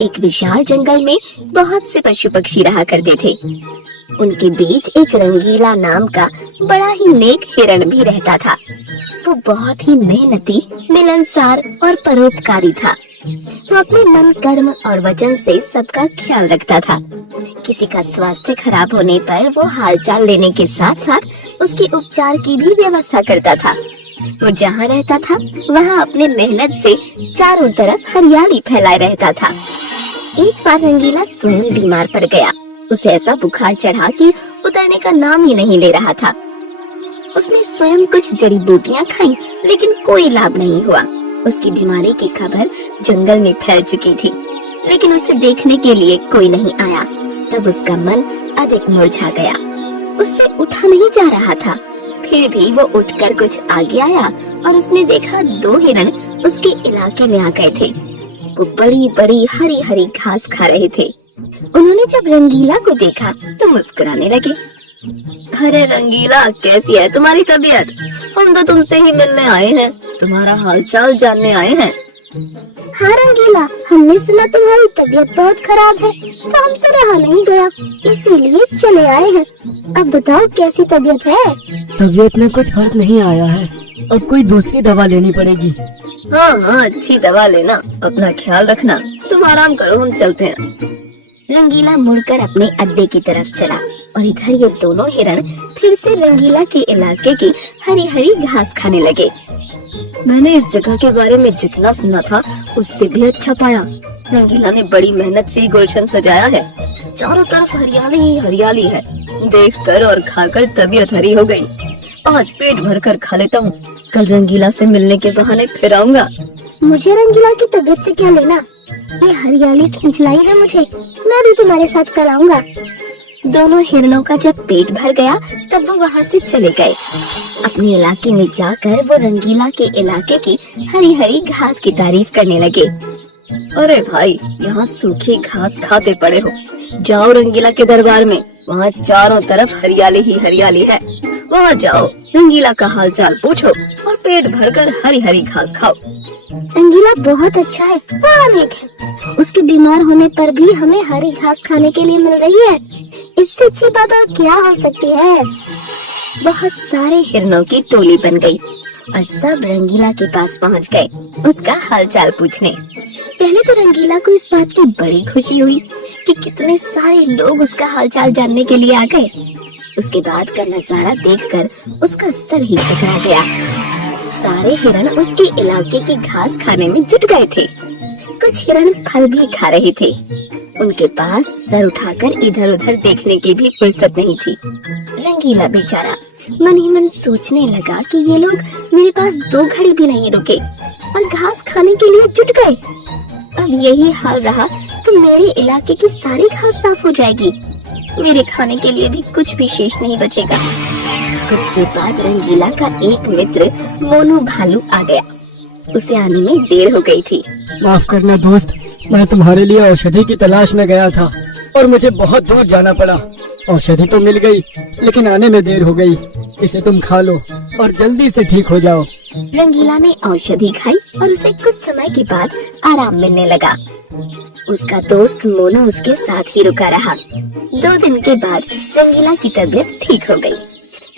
एक विशाल जंगल में बहुत से पशु पक्षी रहा करते थे। उनके बीच एक रंगीला नाम का बड़ा ही नेक हिरण भी रहता था। वो बहुत ही मेहनती, मिलनसार और परोपकारी था। वो अपने मन, कर्म और वचन से सबका ख्याल रखता था। किसी का स्वास्थ्य खराब होने पर वो हालचाल लेने के साथ साथ उसके उपचार की भी व्यवस्था करता था। वो जहाँ रहता था वहाँ अपने मेहनत से चारों तरफ हरियाली फैलाए रहता था। एक बार रंगीला स्वयं बीमार पड़ गया। उसे ऐसा बुखार चढ़ा कि उतरने का नाम ही नहीं ले रहा था। उसने स्वयं कुछ जड़ी बूटियां खाईं, लेकिन कोई लाभ नहीं हुआ। उसकी बीमारी की खबर जंगल में फैल चुकी थी, लेकिन उसे देखने के लिए कोई नहीं आया। तब उसका मन अधिक मुरझा गया। उससे उठा नहीं जा रहा था। फिर भी वो उठकर कुछ आगे आया और उसने देखा दो हिरण उसके इलाके में आ गए थे। वो बड़ी बड़ी हरी हरी घास खा रहे थे। उन्होंने जब रंगीला को देखा तो मुस्कुराने लगे। अरे रंगीला, कैसी है तुम्हारी तबीयत? हम तो तुमसे ही मिलने आए हैं, तुम्हारा हालचाल जानने आए हैं। हाँ रंगीला, हमने सुना तुम्हारी तबीयत बहुत खराब है, तो हमसे रहा नहीं गया, इसीलिए चले आए हैं। अब बताओ कैसी तबीयत है? तबीयत में कुछ फर्क नहीं आया है, अब कोई दूसरी दवा लेनी पड़ेगी। हाँ, अच्छी दवा लेना, अपना ख्याल रखना। तुम आराम करो, हम चलते हैं। रंगीला मुड़कर अपने अड्डे की तरफ चला और इधर ये दोनों हिरण फिर से रंगीला के इलाके की हरी हरी घास खाने लगे। मैंने इस जगह के बारे में जितना सुना था उससे भी अच्छा पाया। रंगीला ने बड़ी मेहनत से गुलशन सजाया है। चारों तरफ हरियाली ही हरियाली है। देखकर और खाकर तबीयत हरी हो गई। आज पेट भरकर खा लेता हूँ, कल रंगीला से मिलने के बहाने फिर आऊंगा। मुझे रंगीला की तबीयत से क्या लेना? ये हरियाली खींच लाई है मुझे। मैं भी तुम्हारे साथ कल आऊंगा। दोनों हिरणों का जब पेट भर गया तब वो वहाँ से चले गए। अपने इलाके में जाकर वो रंगीला के इलाके की हरी हरी घास की तारीफ करने लगे। अरे भाई, यहाँ सूखी घास खाते पड़े हो। जाओ रंगीला के दरबार में, वहाँ चारों तरफ हरियाली ही हरियाली है। वहाँ जाओ, रंगीला का हालचाल पूछो और पेट भरकर हरी हरी घास खाओ। रंगीला बहुत अच्छा है, बड़ा नेक है। उसके बीमार होने पर भी हमें हरी घास खाने के लिए मिल रही है। इससे अच्छी बात और क्या हो सकती है? बहुत सारे हिरणों की टोली बन गई और सब रंगीला के पास पहुंच गए उसका हालचाल पूछने। पहले तो रंगीला को इस बात की बड़ी खुशी हुई कि कितने सारे लोग उसका हालचाल जानने के लिए आ गए। उसके बाद का नजारा देखकर उसका सर ही चकरा गया। सारे हिरण उसके इलाके की घास खाने में जुट गए थे। कुछ हिरण फल भी खा रहे थे। उनके पास सर उठाकर इधर उधर देखने की भी फुर्सत नहीं थी। रंगीला बेचारा मन ही मन सोचने लगा कि ये लोग मेरे पास 2 घड़ी भी नहीं रुके और घास खाने के लिए जुट गए। अब यही हाल रहा तो मेरे इलाके की सारी घास साफ हो जाएगी। मेरे खाने के लिए भी कुछ भी शेष नहीं बचेगा। कुछ देर बाद रंगीला का एक मित्र मोनू भालू आ गया। उसे आने में देर हो गई थी। माफ करना दोस्त, मैं तुम्हारे लिए औषधि की तलाश में गया था और मुझे बहुत दूर जाना पड़ा। औषधि तो मिल गई, लेकिन आने में देर हो गई। इसे तुम खा लो और जल्दी से ठीक हो जाओ। रंगीला ने औषधि खाई और उसे कुछ समय के बाद आराम मिलने लगा। उसका दोस्त मोनू उसके साथ ही रुका रहा। 2 दिन के बाद रंगीला की तबीयत ठीक हो गई,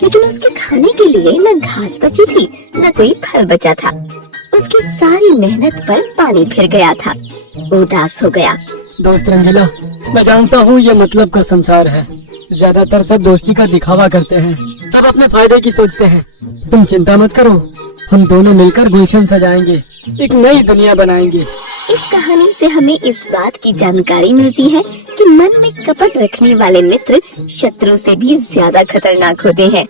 लेकिन उसके खाने के लिए न घास बची थी न कोई फल बचा था। उसकी सारी मेहनत पर पानी फिर गया था। उदास हो गया। दोस्त रंगीला, मैं जानता हूँ ये मतलब का संसार है। ज्यादातर सब दोस्ती का दिखावा करते हैं, सब अपने फायदे की सोचते हैं। तुम चिंता मत करो, हम दोनों मिलकर गुलशन सजाएंगे, एक नई दुनिया बनाएंगे। इस कहानी से हमें इस बात की जानकारी मिलती है कि मन में कपट रखने वाले मित्र शत्रु से भी ज्यादा खतरनाक होते हैं।